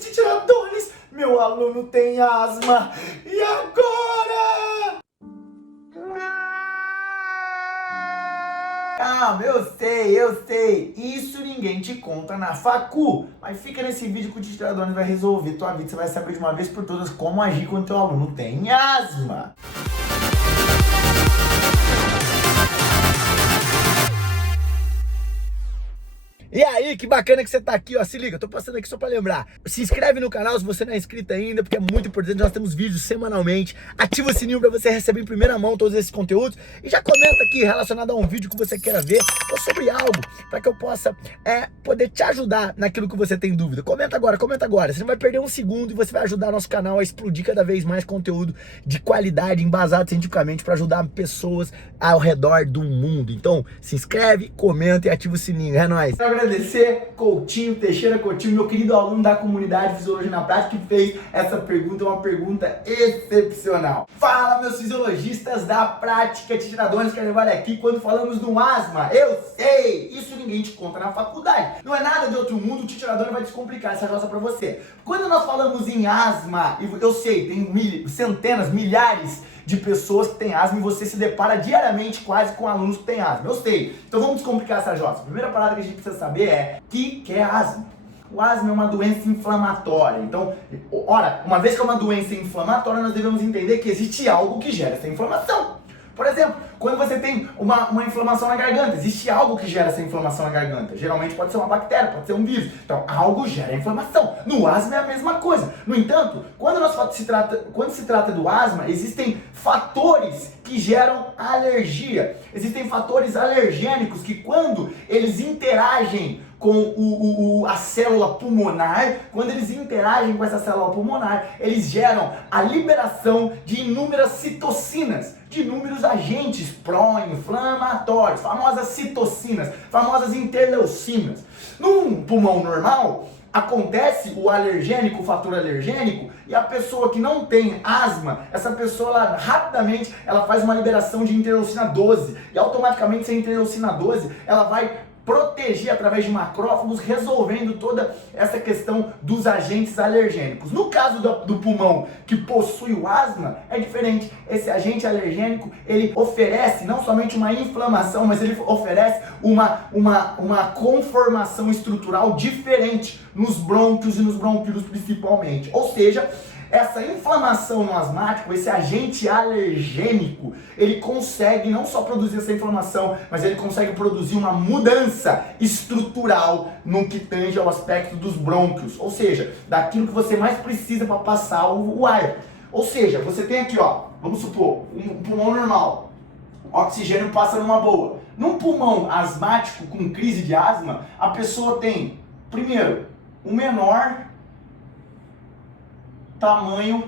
Titiradones, meu aluno tem asma. E agora? Calma, eu sei. Isso ninguém te conta na facu. Mas fica nesse vídeo que o Titiradones vai resolver tua vida. Você vai saber de uma vez por todas como agir quando teu aluno tem asma. E aí, que bacana que você tá aqui, ó, se liga, tô passando aqui só pra lembrar, se inscreve no canal se você não é inscrito ainda, porque é muito importante, nós temos vídeos semanalmente, ativa o sininho pra você receber em primeira mão todos esses conteúdos, e já comenta aqui relacionado a um vídeo que você queira ver, ou sobre algo, pra que eu possa poder te ajudar naquilo que você tem dúvida. Comenta agora, você não vai perder um segundo e você vai ajudar nosso canal a explodir cada vez mais conteúdo de qualidade, embasado cientificamente, pra ajudar pessoas ao redor do mundo. Então, se inscreve, comenta e ativa o sininho, é nóis! Agradecer Coutinho, Teixeira Coutinho, meu querido aluno da comunidade Fisiologia na Prática, que fez essa pergunta, uma pergunta excepcional. Fala, meus fisiologistas da prática, Titiradones Carnevale aqui. Quando falamos do asma, eu sei, isso ninguém te conta na faculdade. Não é nada de outro mundo, o Titiradones vai descomplicar essa jossa pra você. Quando nós falamos em asma, eu sei, tem centenas, milhares de pessoas que têm asma e você se depara diariamente quase com alunos que têm asma. Eu sei. Então vamos descomplicar essa jossa. A primeira parada que a gente precisa saber é o que é asma. O asma é uma doença inflamatória. Então, ora, uma vez que é uma doença inflamatória, nós devemos entender que existe algo que gera essa inflamação. Por exemplo, quando você tem uma inflamação na garganta, existe algo que gera essa inflamação na garganta. Geralmente pode ser uma bactéria, pode ser um vírus. Então, algo gera inflamação. No asma é a mesma coisa. No entanto, quando se trata do asma, existem fatores que geram alergia. Existem fatores alergênicos que, quando eles interagem com a célula pulmonar, quando eles interagem com essa célula pulmonar, eles geram a liberação de inúmeras citocinas, de inúmeros agentes pró-inflamatórios, famosas citocinas, famosas interleucinas. Num pulmão normal, acontece o alergênico, o fator alergênico, e a pessoa que não tem asma, essa pessoa rapidamente ela faz uma liberação de interleucina 12, e automaticamente essa interleucina 12 ela vai proteger através de macrófagos, resolvendo toda essa questão dos agentes alergênicos. No caso do pulmão que possui o asma, é diferente. Esse agente alergênico, ele oferece não somente uma inflamação, mas ele oferece uma conformação estrutural diferente nos brônquios e nos bronquíolos principalmente. Ou seja, essa inflamação no asmático, esse agente alergênico, ele consegue não só produzir essa inflamação, mas ele consegue produzir uma mudança estrutural no que tange ao aspecto dos brônquios, ou seja, daquilo que você mais precisa para passar o ar. Ou seja, você tem aqui, ó, vamos supor, um pulmão normal, o oxigênio passa numa boa. Num pulmão asmático com crise de asma, a pessoa tem, primeiro, o menor tamanho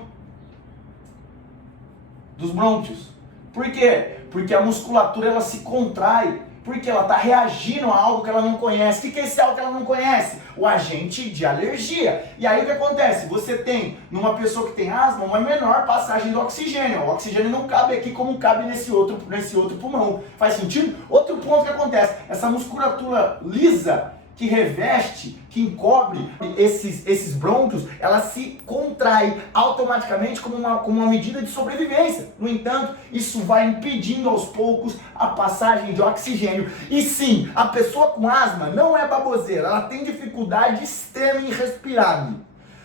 dos brônquios. Por quê? Porque a musculatura ela se contrai, porque ela está reagindo a algo que ela não conhece. O que é esse algo que ela não conhece? O agente de alergia. E aí o que acontece? Você tem, numa pessoa que tem asma, uma menor passagem do oxigênio. O oxigênio não cabe aqui como cabe nesse outro pulmão. Faz sentido? Outro ponto que acontece, essa musculatura lisa, que reveste, que encobre esses brônquios, ela se contrai automaticamente como uma medida de sobrevivência. No entanto, isso vai impedindo aos poucos a passagem de oxigênio. E sim, a pessoa com asma não é baboseira, ela tem dificuldade extrema em respirar.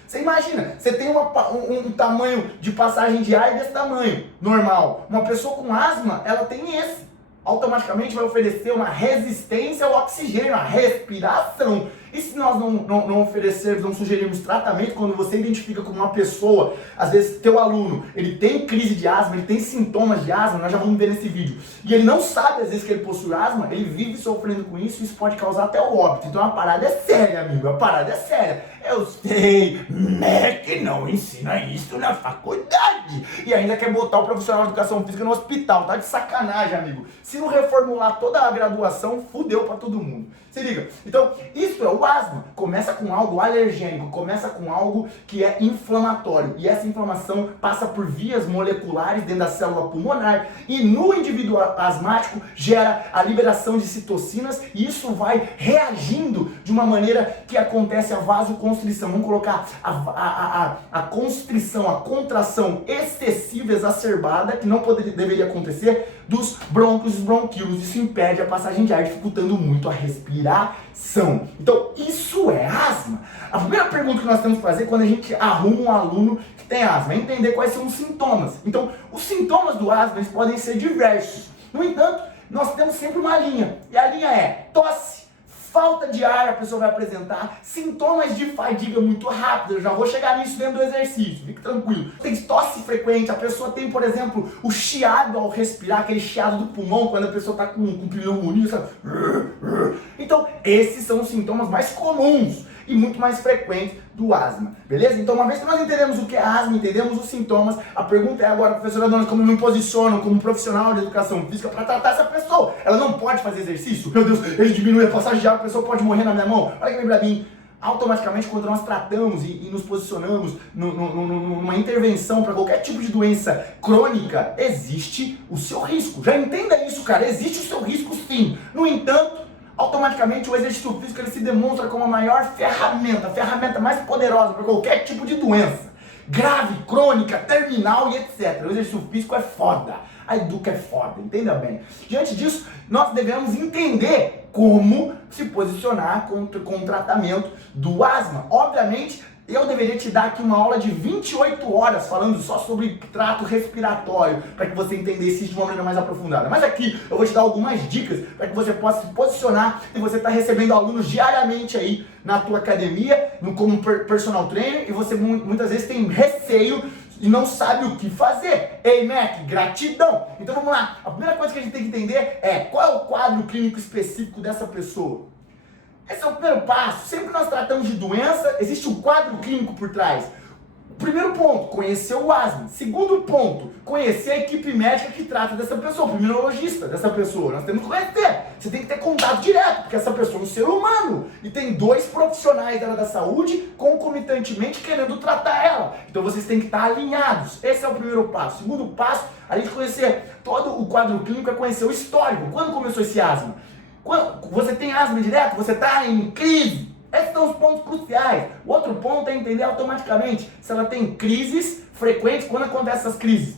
Você imagina, você tem um tamanho de passagem de ar desse tamanho, normal. Uma pessoa com asma, ela tem esse. Automaticamente vai oferecer uma resistência ao oxigênio, a respiração. E se nós não oferecermos, não sugerirmos tratamento, quando você identifica como uma pessoa, às vezes teu aluno, ele tem crise de asma, ele tem sintomas de asma, nós já vamos ver nesse vídeo, e ele não sabe às vezes que ele possui asma, ele vive sofrendo com isso, e isso pode causar até o óbito. Então a parada é séria, amigo, a parada é séria. Eu sei, MEC não ensina isso na faculdade. E ainda quer botar o profissional de educação física no hospital, tá de sacanagem, amigo. Se não reformular toda a graduação, fudeu pra todo mundo. Se liga. Então, isso é o asma. Começa com algo alergênico, começa com algo que é inflamatório. E essa inflamação passa por vias moleculares dentro da célula pulmonar. E no indivíduo asmático gera a liberação de citocinas. E isso vai reagindo de uma maneira que acontece a vasoconstrição constrição, vamos colocar a constrição, a contração excessiva, exacerbada, que não deveria acontecer, dos brônquios e bronquíolos. Isso impede a passagem de ar, dificultando muito a respiração. Então, isso é asma. A primeira pergunta que nós temos que fazer quando a gente arruma um aluno que tem asma é entender quais são os sintomas. Então, os sintomas do asma eles podem ser diversos. No entanto, nós temos sempre uma linha. E a linha é tosse, falta de ar, a pessoa vai apresentar, sintomas de fadiga muito rápida. Eu já vou chegar nisso dentro do exercício, fique tranquilo. Tem tosse frequente, a pessoa tem, por exemplo, o chiado ao respirar, aquele chiado do pulmão, quando a pessoa está com pneumonia, sabe? Então, esses são os sintomas mais comuns e muito mais frequentes do asma, beleza? Então, uma vez que nós entendemos o que é asma, entendemos os sintomas, a pergunta é agora, professora Dona, como eu me posiciono como profissional de educação física para tratar essa pessoa? Ela não pode fazer exercício? Meu Deus, ele diminui a passagem de ar, a pessoa pode morrer na minha mão? Olha que bem pra mim. Automaticamente, quando nós tratamos e nos posicionamos numa intervenção para qualquer tipo de doença crônica, existe o seu risco. Já entenda isso, cara, existe o seu risco sim. No entanto, automaticamente o exercício físico ele se demonstra como a maior ferramenta, a ferramenta mais poderosa para qualquer tipo de doença. Grave, crônica, terminal e etc. O exercício físico é foda. A Educa é foda, entenda bem. Diante disso, nós devemos entender como se posicionar com o tratamento do asma. Obviamente, eu deveria te dar aqui uma aula de 28 horas falando só sobre trato respiratório, para que você entendesse isso de uma maneira mais aprofundada. Mas aqui eu vou te dar algumas dicas para que você possa se posicionar e você está recebendo alunos diariamente aí na tua academia, como personal trainer, e você muitas vezes tem receio e não sabe o que fazer. Ei, Mac, gratidão! Então vamos lá. A primeira coisa que a gente tem que entender é qual é o quadro clínico específico dessa pessoa. Esse é o primeiro passo. Sempre que nós tratamos de doença, existe um quadro clínico por trás. Primeiro ponto, conhecer o asma. Segundo ponto, conhecer a equipe médica que trata dessa pessoa, o pulmonologista dessa pessoa. Nós temos que conhecer. Você tem que ter contato direto, porque essa pessoa é um ser humano. E tem dois profissionais da área da saúde concomitantemente querendo tratar ela. Então vocês têm que estar alinhados. Esse é o primeiro passo. Segundo passo, além de conhecer todo o quadro clínico, é conhecer o histórico. Quando começou esse asma? Quando você tem asma direto, você está em crise. Esses são os pontos cruciais. O outro ponto é entender automaticamente se ela tem crises frequentes, quando acontecem essas crises.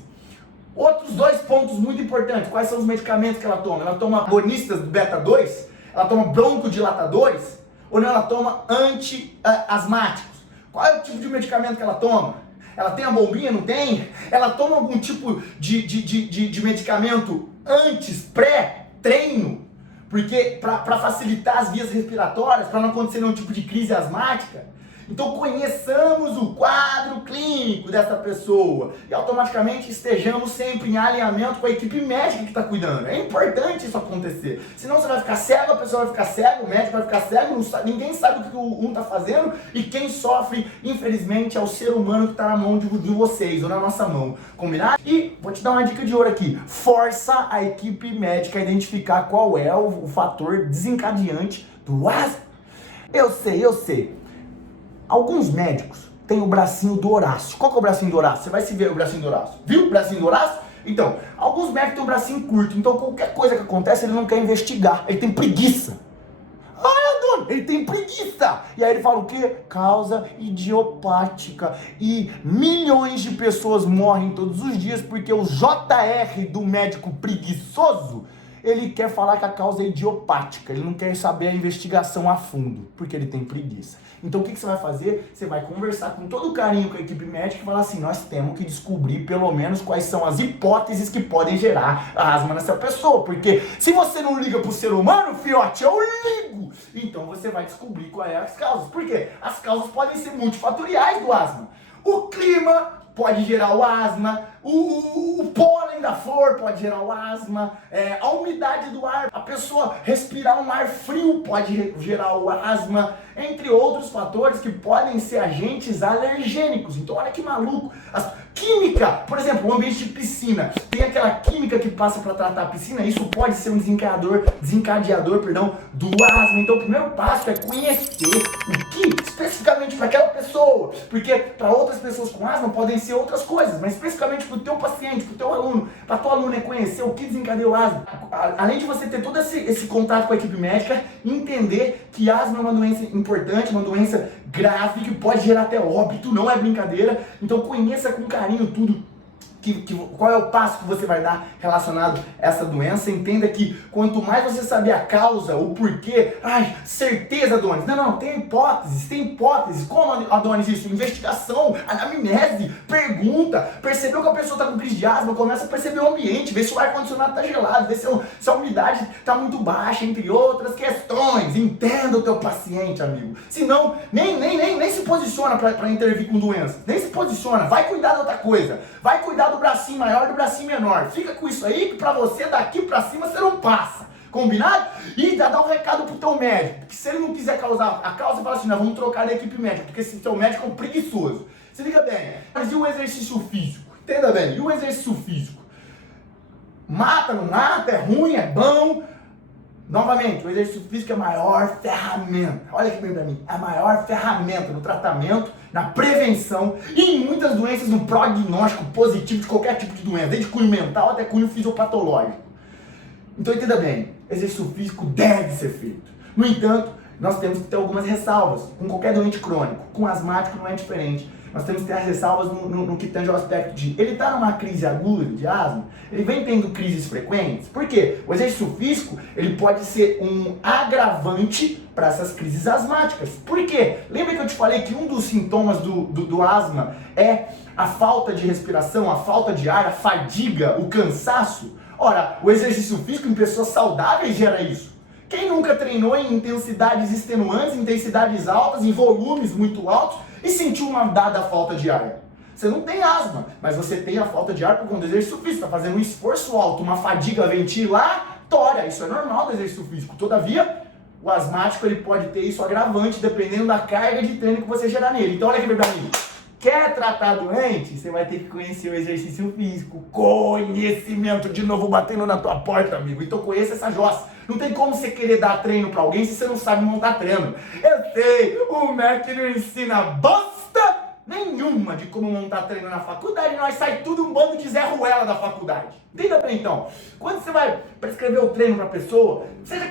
Outros dois pontos muito importantes. Quais são os medicamentos que ela toma? Ela toma agonistas do beta-2? Ela toma broncodilatadores? Ou não, ela toma anti-asmáticos? Qual é o tipo de medicamento que ela toma? Ela tem a bombinha, não tem? Ela toma algum tipo de medicamento antes, pré-treino? Porque para facilitar as vias respiratórias, para não acontecer nenhum tipo de crise asmática. Então conheçamos o quadro clínico dessa pessoa e automaticamente estejamos sempre em alinhamento com a equipe médica que está cuidando. É importante isso acontecer. Senão você vai ficar cego, a pessoa vai ficar cega, o médico vai ficar cego, ninguém sabe o que um está fazendo e quem sofre, infelizmente, é o ser humano que está na mão de vocês ou na nossa mão. Combinado? E vou te dar uma dica de ouro aqui. Força a equipe médica a identificar qual é o fator desencadeante do asma. Eu sei. Alguns médicos têm o bracinho do Horácio. Qual que é o bracinho do Horácio? Você vai se ver o bracinho do Horácio. Viu o bracinho do Horácio? Então, alguns médicos têm o bracinho curto. Então, qualquer coisa que acontece, ele não quer investigar. Ele tem preguiça. Ah, Ele tem preguiça. E aí ele fala o quê? Causa idiopática. E milhões de pessoas morrem todos os dias porque o JR do médico preguiçoso, ele quer falar que a causa é idiopática. Ele não quer saber a investigação a fundo, porque ele tem preguiça. Então o que você vai fazer? Você vai conversar com todo carinho com a equipe médica e falar assim, nós temos que descobrir pelo menos quais são as hipóteses que podem gerar asma nessa pessoa. Porque se você não liga pro ser humano, fiote, eu ligo! Então você vai descobrir quais são as causas. Por quê? As causas podem ser multifatoriais do asma. O clima pode gerar o asma, o pólen da flor pode gerar o asma, a umidade do ar, a pessoa respirar um ar frio pode gerar o asma, entre outros fatores que podem ser agentes alergênicos. Então olha que maluco, química, por exemplo, o ambiente de piscina, tem aquela química que passa para tratar a piscina, isso pode ser um desencadeador do asma. Então o primeiro passo é conhecer o que especificamente para aquela pessoa, porque para outras pessoas com asma podem ser outras coisas, mas especificamente para o teu paciente, para o teu aluno, para tua aluna é conhecer o que desencadeia o asma. Além de você ter todo esse contato com a equipe médica, entender que asma é uma doença importante, uma doença grave, que pode gerar até óbito, não é brincadeira. Então conheça com carinho tudo. Qual é o passo que você vai dar relacionado a essa doença. Entenda que quanto mais você saber a causa, o porquê, certeza, Adonis. Não, tem hipóteses. Como, Adonis, isso? Investigação, anamnese, pergunta, percebeu que a pessoa está com crise de asma, começa a perceber o ambiente, vê se o ar-condicionado está gelado, vê se a umidade está muito baixa, entre outras questões. Entenda o teu paciente, amigo. Senão, nem se posiciona para intervir com doença. Nem se posiciona, vai cuidar de outra coisa. Vai cuidar do bracinho maior e do bracinho menor. Fica com isso aí que pra você daqui pra cima você não passa. Combinado? E dá um recado pro teu médico. Que se ele não quiser causar a causa, fala assim, vamos trocar da equipe médica, porque esse teu médico é um preguiçoso. Se liga bem. Mas e o exercício físico? Entenda bem. E o exercício físico? Mata, não mata? É ruim? É bom? Novamente, o exercício físico é a maior ferramenta. Olha aqui bem pra mim. É a maior ferramenta no tratamento, na prevenção e em muitas doenças no prognóstico positivo de qualquer tipo de doença, desde cunho mental até cunho fisiopatológico. Então entenda bem, exercício físico deve ser feito. No entanto, nós temos que ter algumas ressalvas. Com qualquer doente crônico, com asmático não é diferente. Nós temos que ter as ressalvas no que tange ao aspecto de ele está numa crise aguda de asma, ele vem tendo crises frequentes. Por quê? O exercício físico ele pode ser um agravante para essas crises asmáticas. Por quê? Lembra que eu te falei que um dos sintomas do asma é a falta de respiração, a falta de ar, a fadiga, o cansaço? Ora, o exercício físico em pessoas saudáveis gera isso. Quem nunca treinou em intensidades extenuantes, intensidades altas, em volumes muito altos e sentiu uma dada falta de ar? Você não tem asma, mas você tem a falta de ar por conta do exercício físico. Está fazendo um esforço alto, uma fadiga ventilatória. Isso é normal do exercício físico. Todavia, o asmático ele pode ter isso agravante dependendo da carga de treino que você gerar nele. Então olha aqui pra mim. Quer tratar doente? Você vai ter que conhecer o exercício físico. Conhecimento, de novo batendo na tua porta, amigo. Então conheça essa jossa. Não tem como você querer dar treino pra alguém se você não sabe montar treino. Eu sei, o Mac não ensina bosta nenhuma de como montar treino na faculdade. Nós sai tudo um bando de Zé Ruela da faculdade. Entenda bem então, quando você vai prescrever o treino pra pessoa, seja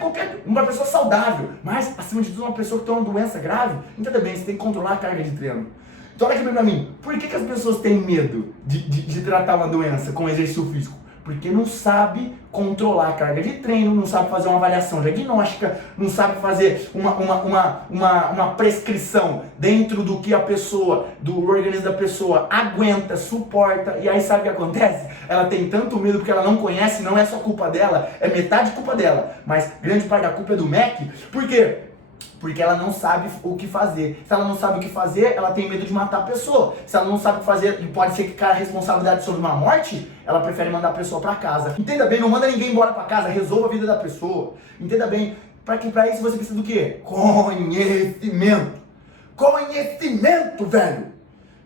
uma pessoa saudável, mas acima de tudo uma pessoa que tem uma doença grave, entenda bem, você tem que controlar a carga de treino. Então olha aqui pra mim, por que as pessoas têm medo de tratar uma doença com exercício físico? Porque não sabe controlar a carga de treino, não sabe fazer uma avaliação diagnóstica, não sabe fazer uma prescrição dentro do que a pessoa, do organismo da pessoa aguenta, suporta, e aí sabe o que acontece? Ela tem tanto medo porque ela não conhece, não é só culpa dela, é metade culpa dela, mas grande parte da culpa é do MEC. Por quê? Porque ela não sabe o que fazer. Se ela não sabe o que fazer, ela tem medo de matar a pessoa. Se ela não sabe o que fazer e pode ser que caia a responsabilidade sobre uma morte, ela prefere mandar a pessoa para casa. Entenda bem, não manda ninguém embora para casa, resolva a vida da pessoa. Entenda bem, para isso você precisa do quê? Conhecimento. Conhecimento, velho.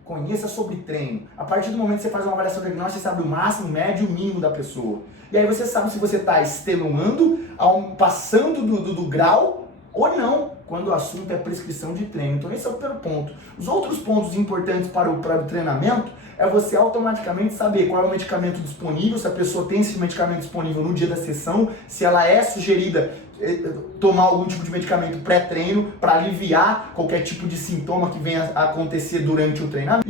Conheça sobre treino. A partir do momento que você faz uma avaliação diagnóstica, você sabe o máximo, o médio e o mínimo da pessoa. E aí você sabe se você está extenuando, passando do grau ou não, quando o assunto é prescrição de treino. Então esse é o primeiro ponto. Os outros pontos importantes para o treinamento é você automaticamente saber qual é o medicamento disponível, se a pessoa tem esse medicamento disponível no dia da sessão, se ela é sugerida tomar algum tipo de medicamento pré-treino para aliviar qualquer tipo de sintoma que venha a acontecer durante o treinamento.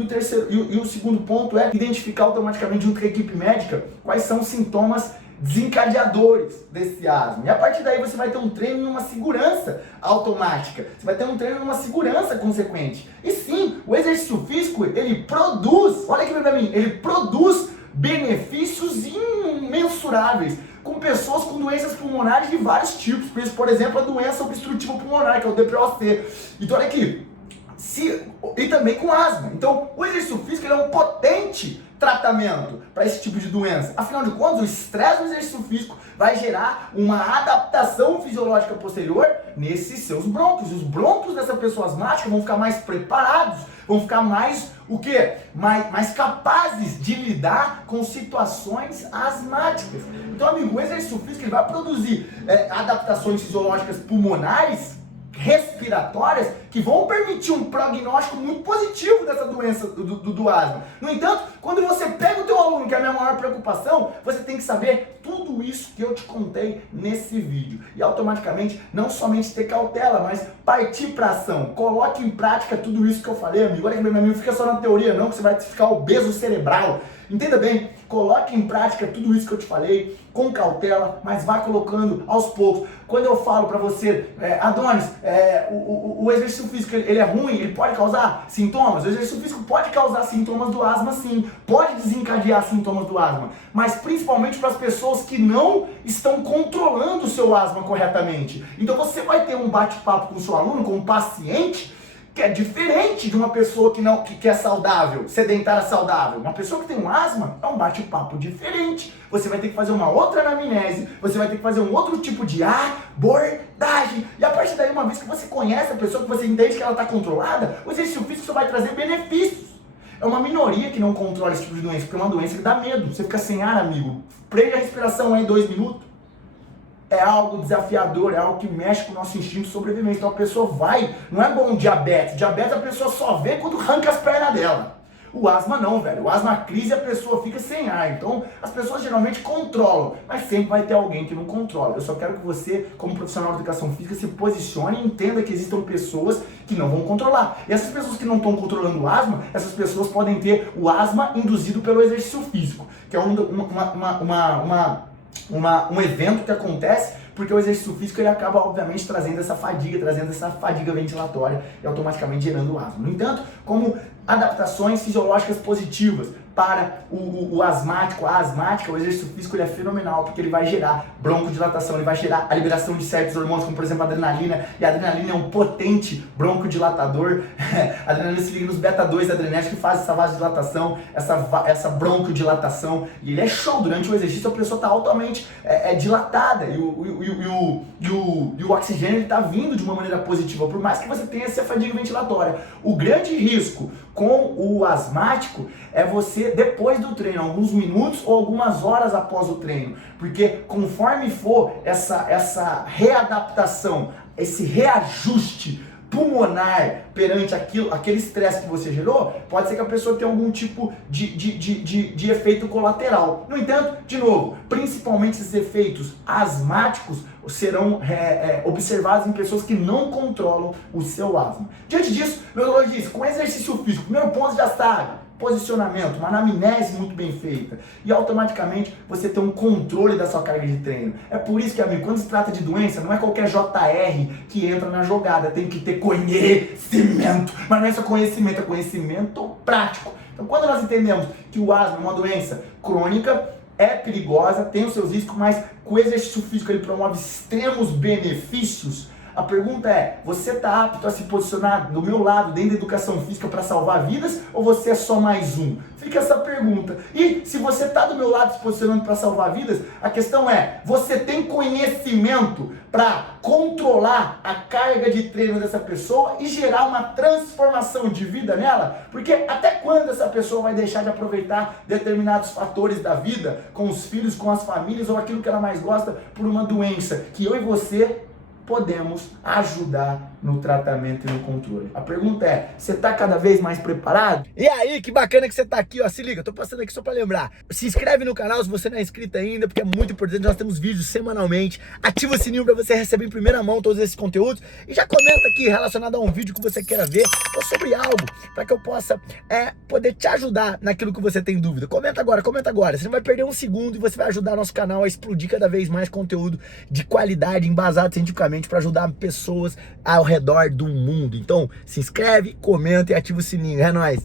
E o segundo ponto é identificar automaticamente junto com a equipe médica quais são os sintomas desencadeadores desse asma. E a partir daí você vai ter um treino numa segurança automática. Você vai ter um treino numa segurança consequente. E sim, o exercício físico, ele produz, olha aqui pra mim, ele produz benefícios imensuráveis com pessoas com doenças pulmonares de vários tipos. Por exemplo, a doença obstrutiva pulmonar, que é o DPOC. Então olha aqui, e também com asma. Então o exercício físico ele é um potente tratamento para esse tipo de doença. Afinal de contas, o estresse do exercício físico vai gerar uma adaptação fisiológica posterior nesses seus brônquios. Os brônquios dessa pessoa asmática vão ficar mais preparados, vão ficar mais o quê? Mais capazes de lidar com situações asmáticas. Então, amigo, o exercício físico ele vai produzir adaptações fisiológicas pulmonares respiratórias que vão permitir um prognóstico muito positivo dessa doença do asma. No entanto, quando você pega o teu aluno, que é a minha maior preocupação, você tem que saber tudo isso que eu te contei nesse vídeo. E automaticamente, não somente ter cautela, mas partir para ação. Coloque em prática tudo isso que eu falei, amigo. Olha que meu amigo, fica só na teoria não, que você vai ficar obeso cerebral. Entenda bem, coloque em prática tudo isso que eu te falei, com cautela, mas vá colocando aos poucos. Quando eu falo para você, Adonis, o exercício físico ele é ruim, ele pode causar sintomas? O exercício físico pode causar sintomas do asma sim, pode desencadear sintomas do asma, mas principalmente para as pessoas que não estão controlando o seu asma corretamente. Então você vai ter um bate-papo com o seu aluno, com o paciente, que é diferente de uma pessoa que é saudável, sedentária saudável. Uma pessoa que tem um asma é um bate-papo diferente. Você vai ter que fazer uma outra anamnese, você vai ter que fazer um outro tipo de abordagem. E a partir daí, uma vez que você conhece a pessoa, que você entende que ela está controlada, o exercício físico só vai trazer benefícios. É uma minoria que não controla esse tipo de doença, porque é uma doença que dá medo. Você fica sem ar, amigo. Prende a respiração aí 2 minutos. É algo desafiador, é algo que mexe com o nosso instinto de sobrevivência. Então a pessoa vai, não é bom diabetes. Diabetes a pessoa só vê quando arranca as pernas dela. O asma não, velho. O asma, a crise, a pessoa fica sem ar. Então as pessoas geralmente controlam, mas sempre vai ter alguém que não controla. Eu só quero que você, como profissional de educação física, se posicione e entenda que existem pessoas que não vão controlar. E essas pessoas que não estão controlando o asma, essas pessoas podem ter o asma induzido pelo exercício físico, que é um evento que acontece porque o exercício físico ele acaba obviamente trazendo essa fadiga ventilatória e automaticamente gerando asma. No entanto, como adaptações fisiológicas positivas para o asmático, a asmática, o exercício físico ele é fenomenal porque ele vai gerar broncodilatação, ele vai gerar a liberação de certos hormônios, como por exemplo a adrenalina, e a adrenalina é um potente broncodilatador. A adrenalina se liga nos beta-2 adrenérgicos que faz essa vasodilatação, essa broncodilatação, e ele é show. Durante o exercício a pessoa está altamente dilatada e o oxigênio está vindo de uma maneira positiva, por mais que você tenha essa fadiga ventilatória. O grande risco com o asmático é você, depois do treino, alguns minutos ou algumas horas após o treino, porque conforme for essa readaptação, esse reajuste pulmonar perante aquele estresse que você gerou, pode ser que a pessoa tenha algum tipo de efeito colateral. No entanto, de novo, principalmente esses efeitos asmáticos serão observados em pessoas que não controlam o seu asma. Diante disso, meu doutor diz, com exercício físico, primeiro ponto já está, posicionamento, uma anamnese muito bem feita, e automaticamente você tem um controle da sua carga de treino. É por isso que, amigo, quando se trata de doença, não é qualquer JR que entra na jogada, tem que ter conhecimento, mas não é só conhecimento, é conhecimento prático. Então quando nós entendemos que o asma é uma doença crônica, é perigosa, tem os seus riscos, mas com o exercício físico ele promove extremos benefícios, a pergunta é, você está apto a se posicionar do meu lado dentro da educação física para salvar vidas ou você é só mais um? Fica essa pergunta. E se você está do meu lado se posicionando para salvar vidas, a questão é, você tem conhecimento para controlar a carga de treino dessa pessoa e gerar uma transformação de vida nela? Porque até quando essa pessoa vai deixar de aproveitar determinados fatores da vida, com os filhos, com as famílias ou aquilo que ela mais gosta, por uma doença que eu e você podemos ajudar no tratamento e no controle. A pergunta é, você está cada vez mais preparado? E aí, que bacana que você está aqui, ó, se liga, eu tô passando aqui só para lembrar, se inscreve no canal se você não é inscrito ainda, porque é muito importante, nós temos vídeos semanalmente, ativa o sininho para você receber em primeira mão todos esses conteúdos, e já comenta aqui relacionado a um vídeo que você queira ver, ou sobre algo, para que eu possa poder te ajudar naquilo que você tem dúvida. Comenta agora, você não vai perder um segundo e você vai ajudar nosso canal a explodir cada vez mais conteúdo de qualidade, embasado cientificamente, para ajudar pessoas ao redor do mundo. Então, se inscreve, comenta e ativa o sininho. É nóis!